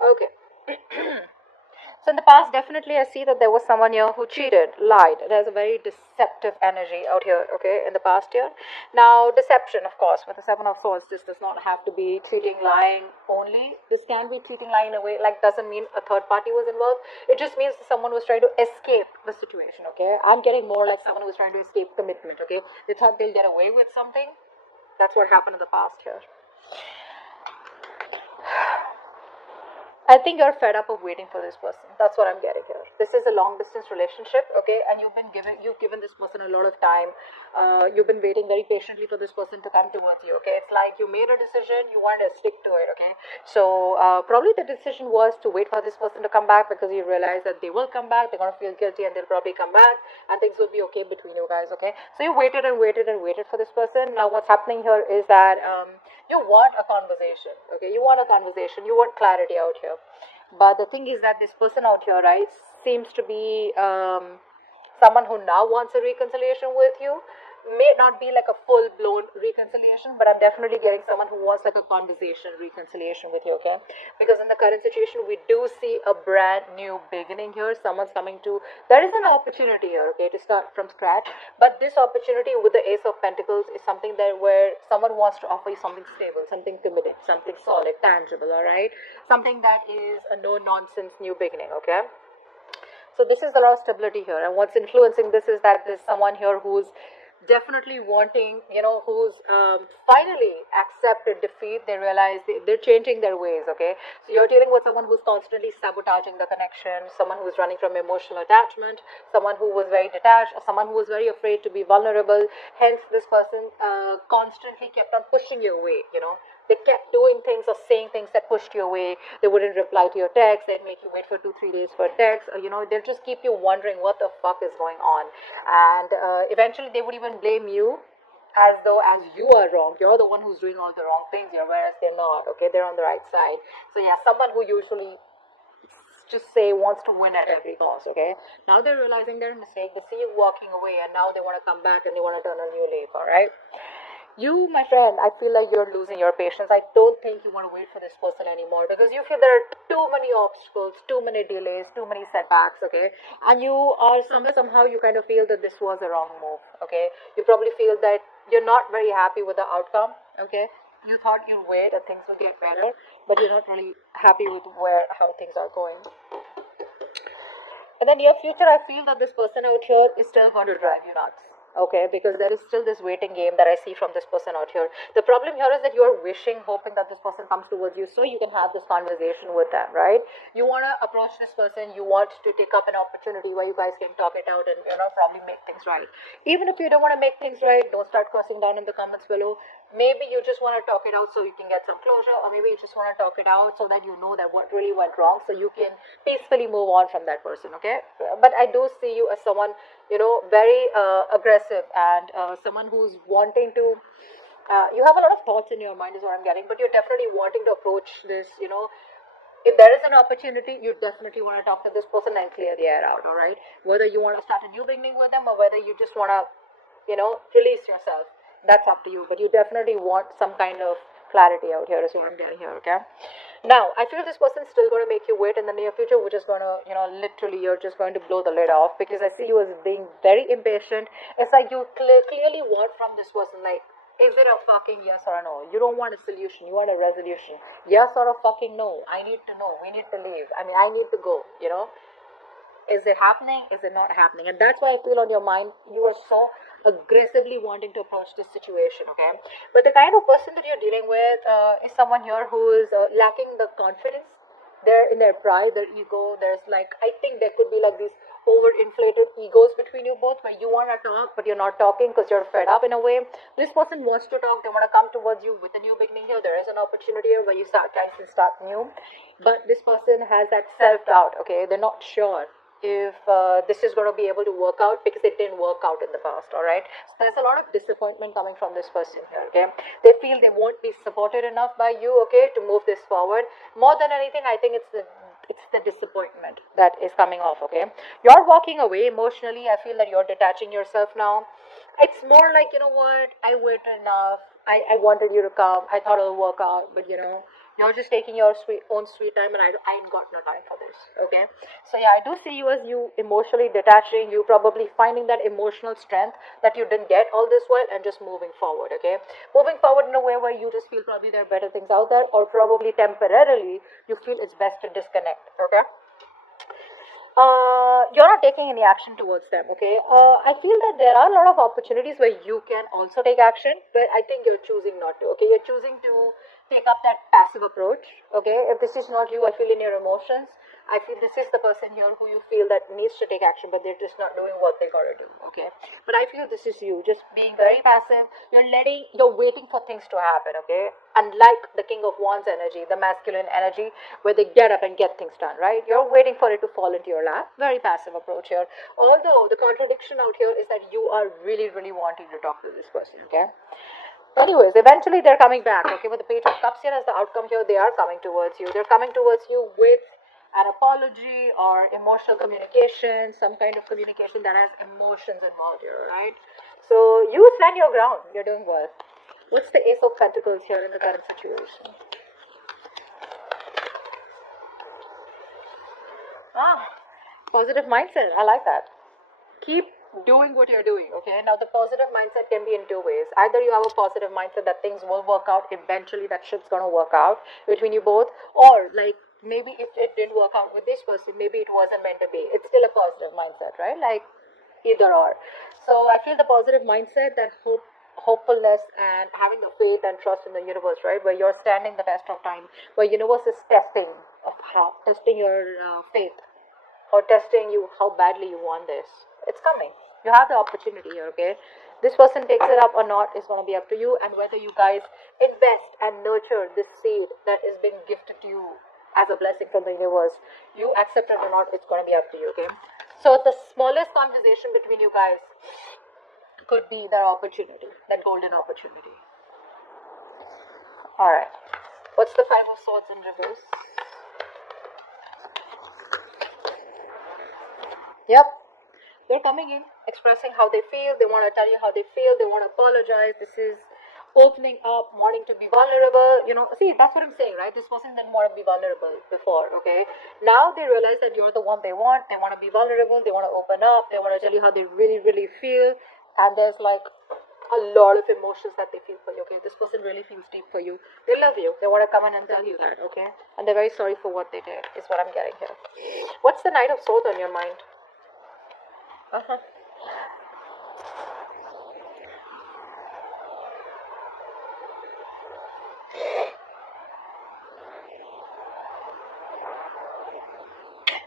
Okay. So in the past, definitely I see that there was someone here who cheated, lied. There's a very deceptive energy out here, okay, in the past year. Now, deception, of course, with the Seven of Swords, this does not have to be cheating, lying only. This can be cheating, lying in a way, like doesn't mean a third party was involved. It just means someone was trying to escape the situation, okay. I'm getting more like someone who was trying to escape commitment, okay. They thought they'll get away with something. That's what happened in the past here. I think you're fed up of waiting for this person. That's what I'm getting here. This is a long distance relationship, okay, and you've given this person a lot of time. You've been waiting very patiently for this person to come towards you, okay. It's like you made a decision, you wanted to stick to it, okay. So probably the decision was to wait for this person to come back because you realize that they will come back. They're gonna feel guilty and they'll probably come back, and things will be okay between you guys, okay. So you waited and waited and waited for this person. Now what's happening here is that you want a conversation, okay. You want a conversation. You want clarity out here. But the thing is that this person out here, right, seems to be someone who now wants a reconciliation with you. May not be like a full blown reconciliation, but I'm definitely getting someone who wants like a conversation reconciliation with you, okay? Because in the current situation, we do see a brand new beginning here. Someone's coming to, there is an opportunity here, okay, to start from scratch. But this opportunity with the Ace of Pentacles is something that where someone wants to offer you something stable, something committed, something solid, tangible, all right? Something that is a no nonsense new beginning, okay? So this is a lot of stability here, and what's influencing this is that there's someone here who's definitely wanting, who's finally accepted defeat. They realize they're changing their ways, okay. So you're dealing with someone who's constantly sabotaging the connection, someone who's running from emotional attachment, someone who was very detached, or someone who was very afraid to be vulnerable. Hence this person constantly kept on pushing you away, they kept doing things or saying things that pushed you away. They wouldn't reply to your text. They'd make you wait for 2, 3 days for a text. Or, they'll just keep you wondering what the fuck is going on. And eventually they would even blame you as though as you are wrong. You're the one who's doing all the wrong things here, whereas they're not. Okay, they're on the right side. So yeah, someone who usually just say wants to win at every cost. Okay, now they're realizing their mistake. They see you walking away, and now they want to come back and they want to turn a new leaf. All right. You, my friend, I feel like you're losing your patience. I don't think you want to wait for this person anymore because you feel there are too many obstacles, too many delays, too many setbacks, okay? And you are somehow you kind of feel that this was a wrong move, okay? You probably feel that you're not very happy with the outcome, okay? You thought you'd wait and things will get better, but you're not really happy with how things are going. In the near future, I feel that this person out here is still going to drive you nuts. Okay, because there is still this waiting game that I see from this person out here. The problem here is that you are wishing, hoping that this person comes towards you so you can have this conversation with them, right? You want to approach this person, you want to take up an opportunity where you guys can talk it out and, probably make things right. Even if you don't want to make things right, don't start cursing down in the comments below. Maybe you just want to talk it out so you can get some closure, or maybe you just want to talk it out so that you know that what really went wrong so you can peacefully move on from that person, okay? But I do see you as someone, very aggressive and someone who's wanting to, you have a lot of thoughts in your mind is what I'm getting, but you're definitely wanting to approach this, if there is an opportunity, you definitely want to talk to this person and clear the air out, all right? Whether you want to start a new beginning with them or whether you just want to, release yourself, that's up to you. But you definitely want some kind of clarity out here is what I'm getting here, okay? Now, I feel this person's still going to make you wait in the near future, which is going to, literally you're just going to blow the lid off because I see you as being very impatient. It's like you clearly want from this person, like, is it a fucking yes or a no? You don't want a solution, you want a resolution. Yes or a fucking no. I need to know. We need to leave. I mean, I need to go, Is it happening? Is it not happening? And that's why I feel on your mind, you are so aggressively wanting to approach this situation, okay? But the kind of person that you're dealing with is someone here who is lacking the confidence. They're in their pride, their ego. There's like, I think there could be like these overinflated egos between you both where you want to talk but you're not talking because you're fed up in a way. This person wants to talk. They want to come towards you with a new beginning here. There is an opportunity here where you start trying to start new, but this person has that self-doubt, okay? They're not sure if this is going to be able to work out because it didn't work out in the past, all right? So there's a lot of disappointment coming from this person here, okay? They feel they won't be supported enough by you, okay, to move this forward. More than anything, I think it's the disappointment that is coming off, okay? You're walking away emotionally. I feel that you're detaching yourself now. It's more like, you know what, I waited enough. I wanted you to come. I thought it'll work out, but You're just taking your own sweet time, and I ain't got no time for this. Okay, so yeah, I do see you as you emotionally detaching. You probably finding that emotional strength that you didn't get all this while, and just moving forward. Okay, moving forward in a way where you just feel probably there are better things out there, or probably temporarily you feel it's best to disconnect. Okay, you're not taking any action towards them. Okay, I feel that there are a lot of opportunities where you can also take action, but I think you're choosing not to. Okay, you're choosing to take up that passive approach. Okay, if this is not you, I feel in your emotions, I feel this is the person here who you feel that needs to take action, but they're just not doing what they gotta do. Okay, but I feel this is you just being very passive. You're waiting for things to happen. Okay, unlike the King of Wands energy, the masculine energy, where they get up and get things done, right? You're waiting for it to fall into your lap. Very passive approach here. Although the contradiction out here is that you are really, really wanting to talk to this person, okay? Anyways, eventually they're coming back, okay? With the Page of Cups here as the outcome here, they are coming towards you. They're coming towards you with an apology or emotional communication, some kind of communication that has emotions involved here, right? So you stand your ground. You're doing well. What's the Ace of Pentacles here in the current situation? Ah, positive mindset. I like that. Keep doing what you're doing, okay? Now, the positive mindset can be in two ways. Either you have a positive mindset that things will work out, eventually that shit's gonna work out between you both, or like maybe if it didn't work out with this person, maybe it wasn't meant to be. It's still a positive mindset, right? Like either or. So I feel the positive mindset, that hopefulness and having the faith and trust in the universe, right? Where you're standing the test of time, where universe is testing your faith, or testing you how badly you want this. It's coming. You have the opportunity here, okay? This person takes it up or not is going to be up to you, and whether you guys invest and nurture this seed that is being gifted to you as a blessing from the universe, you accept it or not, it's going to be up to you, okay? So the smallest conversation between you guys could be that opportunity, that golden opportunity. All right. What's the Five of Swords in reverse? Yep. They're coming in, expressing how they feel. They want to tell you how they feel. They want to apologize. This is opening up, wanting to be vulnerable. You know, see, that's what I'm saying, right? This person didn't want to be vulnerable before, okay? Now they realize that you're the one they want. They want to be vulnerable. They want to open up. They want to tell you how they really, really feel. And there's like a lot of emotions that they feel for you, okay? This person really feels deep for you. They love you. They want to come in and tell you that, okay? And they're very sorry for what they did, is what I'm getting here. What's the Knight of Swords on your mind? Uh-huh.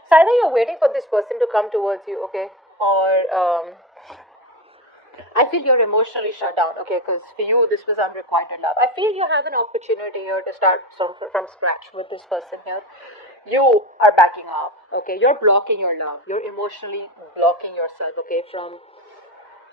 So either you're waiting for this person to come towards you, okay? Or I feel you're emotionally shut down, okay? Because for you, this was unrequited love. I feel you have an opportunity here to start from scratch with this person here. You are backing up, okay? You're blocking your love. You're emotionally blocking yourself, okay, from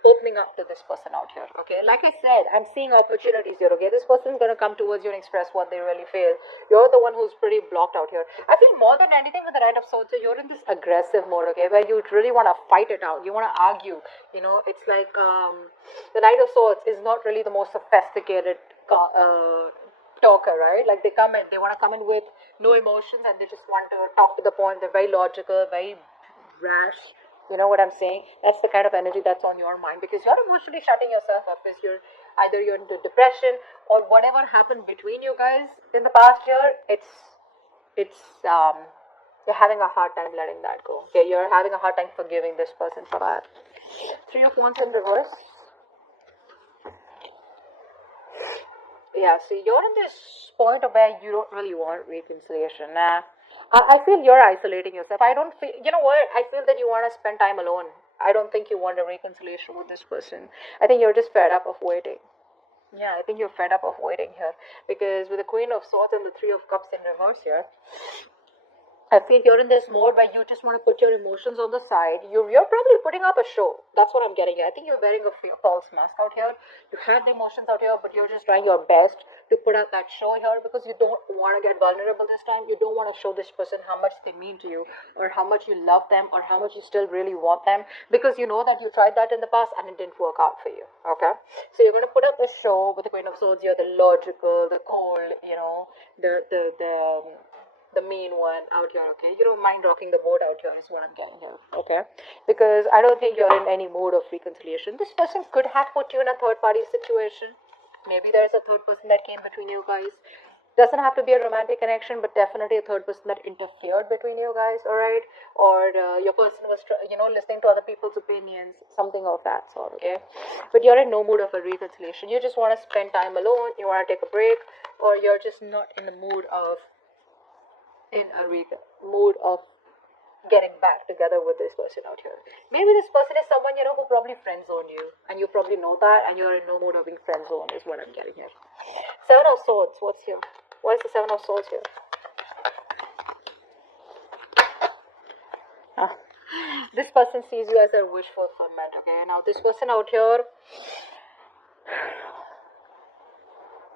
opening up to this person out here, okay? Like I said, I'm seeing opportunities here, okay? This person's gonna come towards you and express what they really feel. You're the one who's pretty blocked out here. I feel more than anything with the Knight of Swords, you're in this aggressive mode, okay? Where you really want to fight it out. You want to argue. You know, it's like the Knight of Swords is not really the most sophisticated talker, right? Like they want to come in with no emotions, and they just want to talk to the point. They're very logical, very rash. You know what I'm saying? That's the kind of energy that's on your mind, because you're emotionally shutting yourself up. Because you're into depression, or whatever happened between you guys in the past year. It's you're having a hard time letting that go. Okay, you're having a hard time forgiving this person for that. Three of Wands in reverse. Yeah, see, you're in this point of where you don't really want reconciliation. Nah, I feel you're isolating yourself. I don't feel, you know what? I feel that you want to spend time alone. I don't think you want a reconciliation with this person. I think you're just fed up of waiting. Yeah, I think you're fed up of waiting here. Because with the Queen of Swords and the Three of Cups in reverse here, I feel you're in this mode where you just want to put your emotions on the side. You're probably putting up a show. That's what I'm getting at. I think you're wearing a false mask out here. You have the emotions out here, but you're just trying your best to put out that show here because you don't want to get vulnerable this time. You don't want to show this person how much they mean to you, or how much you love them, or how much you still really want them, because you know that you tried that in the past and it didn't work out for you. Okay? So you're going to put up a show with the Queen of Swords. You're the logical, the cold, the mean one out here, okay? You don't mind rocking the boat out here is what I'm getting here, okay? Because I don't think you're in any mood of reconciliation. This person could have put you in a third party situation. Maybe there's a third person that came between you guys. Doesn't have to be a romantic connection, but definitely a third person that interfered between you guys, all right? Or your person was, listening to other people's opinions, something of that sort, okay? But you're in no mood of a reconciliation. You just want to spend time alone. You want to take a break, or you're just not in the mood of getting back together with this person out here. Maybe this person is someone who probably friend zone you, and you probably know that, and you're in no mood of being friend zone is what I'm getting here. Seven of Swords. What's here? Why is the Seven of Swords here? This person sees you as a wish fulfillment. Okay, now this person out here,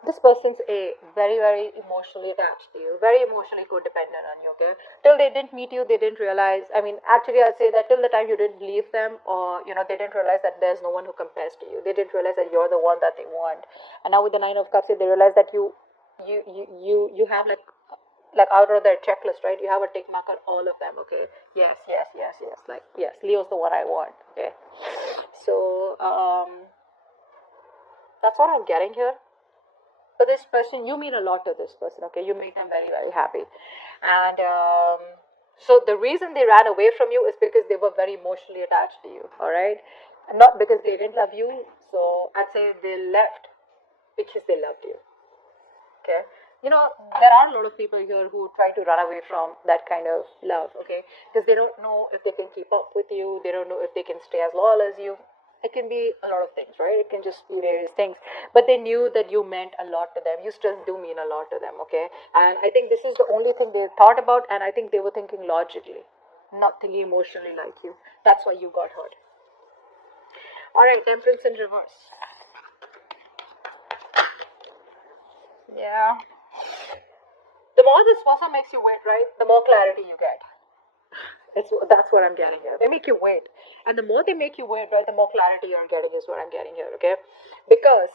this person's very, very emotionally attached to you, very emotionally codependent on you, okay? Till they didn't meet you, they didn't realize, actually I'd say that till the time you didn't leave them, or, they didn't realize that there's no one who compares to you. They didn't realize that you're the one that they want. And now with the Nine of Cups, they realize that you have like out of their checklist, right? You have a tick mark on all of them, okay? Yes. Like, yes, Leo's the one I want, okay? So, that's what I'm getting here. But this person, you mean a lot to this person, okay? You make them very, very happy. And so the reason they ran away from you is because they were very emotionally attached to you, all right? And not because they didn't love you. So I'd say they left because they loved you, okay? There are a lot of people here who try to run away from that kind of love, okay? Because they don't know if they can keep up with you. They don't know if they can stay as loyal as you. It can be a lot of things, right? It can just be various things. But they knew that you meant a lot to them. You still do mean a lot to them, okay? And I think this is the only thing they thought about, and I think they were thinking logically, not thinking emotionally like you. That's why you got hurt. Alright, Temperance in reverse. Yeah. The more this person makes you wait, right, the more clarity you get. That's what I'm getting here. They make you wait. And the more they make you wait, right, the more clarity you're getting is what I'm getting here, okay? Because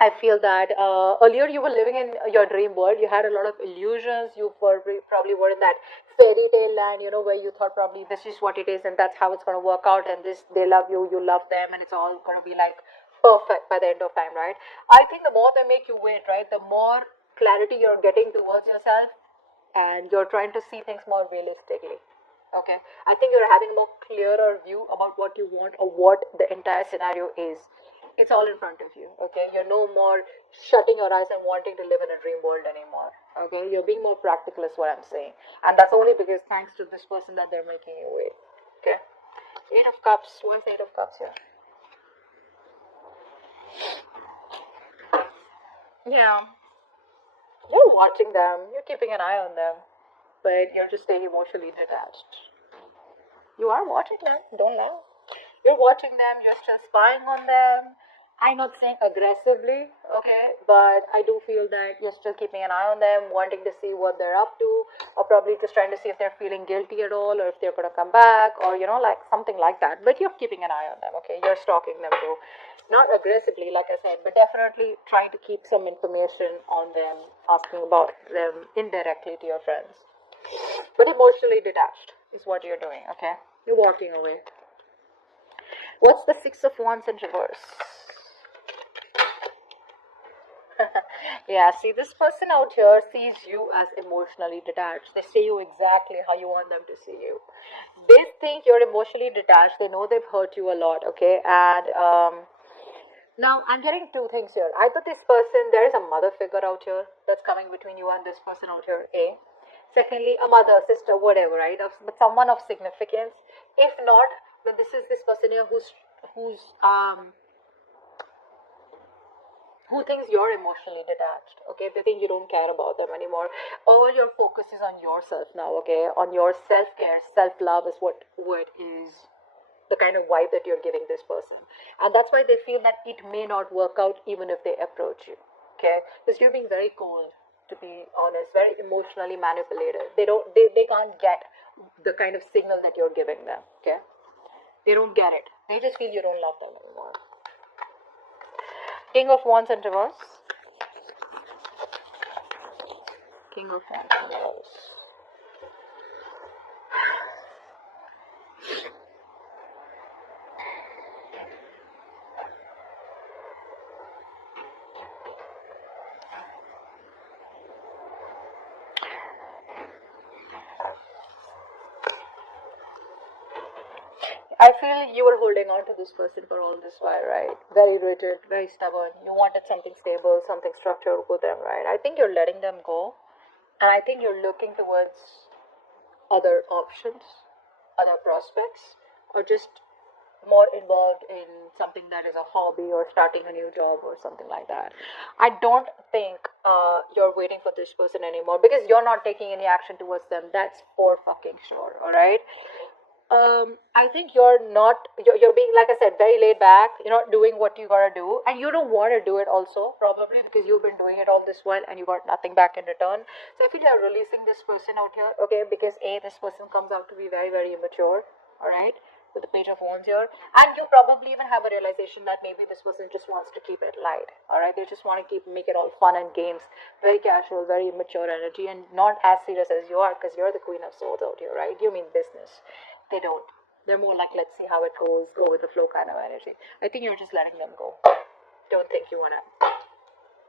I feel that earlier you were living in your dream world. You had a lot of illusions. You probably were in that fairy tale land, where you thought probably this is what it is and that's how it's going to work out. And they love you, you love them, and it's all going to be like perfect by the end of time, right? I think the more they make you wait, right, the more clarity you're getting towards yourself, and you're trying to see things more realistically. Okay, I think you're having a more clearer view about what you want or what the entire scenario is. It's all in front of you. Okay, you're no more shutting your eyes and wanting to live in a dream world anymore. Okay, you're being more practical is what I'm saying, and that's only because thanks to this person that they're making you wait. Okay, Eight of Cups. Why is Eight of Cups here? Yeah, you're watching them. You're keeping an eye on them, but you're just staying emotionally detached. You are watching them, don't lie. You're watching them, you're still spying on them. I'm not saying aggressively, okay, but I do feel that you're still keeping an eye on them, wanting to see what they're up to, or probably just trying to see if they're feeling guilty at all, or if they're going to come back, or like something like that. But you're keeping an eye on them, okay, you're stalking them too. Not aggressively, like I said, but definitely trying to keep some information on them, asking about them indirectly to your friends. But emotionally detached is what you're doing, okay? You're walking away. What's the Six of Wands in reverse? Yeah, see, this person out here sees you as emotionally detached. They see you exactly how you want them to see you. They think you're emotionally detached. They know they've hurt you a lot, okay? And now I'm getting two things here. Either this person, there is a mother figure out here that's coming between you and this person out here, A. Secondly, a mother, sister, whatever, right? But someone of significance. If not, then this is this person here who's who thinks you're emotionally detached. Okay, they think you don't care about them anymore. All your focus is on yourself now. Okay, on your self-care, self-love is what is the kind of vibe that you're giving this person, and that's why they feel that it may not work out even if they approach you. Okay, because you're being very cold, to be honest, very emotionally manipulated. They can't get the kind of signal that you're giving them. Okay, they don't get it. They just feel you don't love them anymore. King of Wands in reverse. King of Wands in reverse. I feel you were holding on to this person for all this while, right? Very rigid, very stubborn. You wanted something stable, something structured with them, right? I think you're letting them go, and I think you're looking towards other options, other prospects, or just more involved in something that is a hobby or starting a new job or something like that. I don't think you're waiting for this person anymore because you're not taking any action towards them. That's for fucking sure, all right? I think you're being, like I said, very laid back. You're not doing what you gotta do, and you don't want to do it also, probably because you've been doing it all this while and you got nothing back in return. So I feel you're releasing this person out here, okay? Because this person comes out to be very, very immature, all right? With the Page of Wands here, and you probably even have a realization that maybe this person just wants to keep it light, all right? They just want to make it all fun and games, very casual, very immature energy, and not as serious as you are, because you're the Queen of Swords out here, right? You mean business. They don't. They're more like, let's see how it goes, go with the flow kind of energy. I think you're just letting them go. Don't think you want to.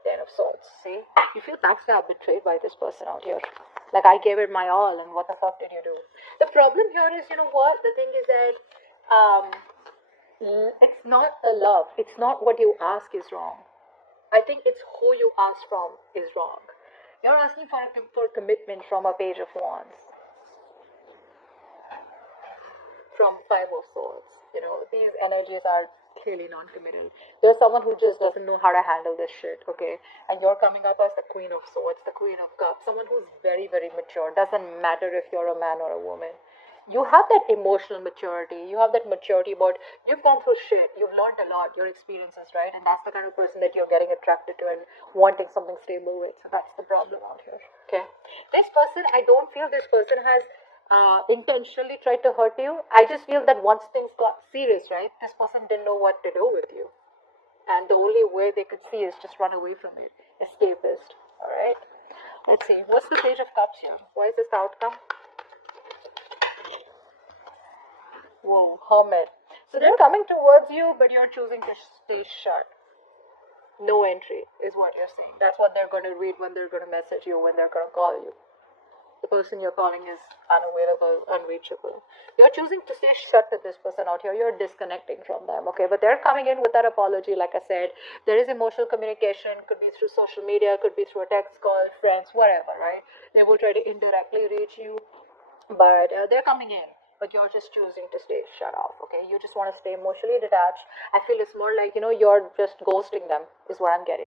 Ten of Swords. See? You feel backstabbed, betrayed by this person out here. Like, I gave it my all, and what the fuck did you do? The problem here is, you know what? The thing is that it's not the love. It's not what you ask is wrong. I think it's who you ask from is wrong. You're asking for commitment from a Page of Wands. From Five of Swords. You know, these energies are clearly non-committal. There's someone who just doesn't know how to handle this shit, okay? And you're coming up as the Queen of Swords, the Queen of Cups, someone who's very, very mature. Doesn't matter if you're a man or a woman. You have that emotional maturity. You have that maturity about you've gone through shit. You've learned a lot, your experiences, right? And that's the kind of person that you're getting attracted to and wanting something stable with. So that's the problem out here, okay? This person, I don't feel this person has intentionally tried to hurt you. I just feel that once things got serious, right, this person didn't know what to do with you. And the only way they could see is just run away from it. Escapist. Alright? Let's see. What's the Page of Cups here? Why is this the outcome? Whoa, Hermit. So they're coming towards you, but you're choosing to stay shut. No entry is what you're saying. That's what they're going to read when they're going to message you, when they're going to call you. The person you're calling is unavailable, unreachable. You're choosing to stay shut with this person out here. You're disconnecting from them, okay? But they're coming in with that apology, like I said. There is emotional communication, could be through social media, could be through a text call, friends, whatever, right? They will try to indirectly reach you, but they're coming in. But you're just choosing to stay shut off, okay? You just want to stay emotionally detached. I feel it's more like, you're just ghosting them, is what I'm getting.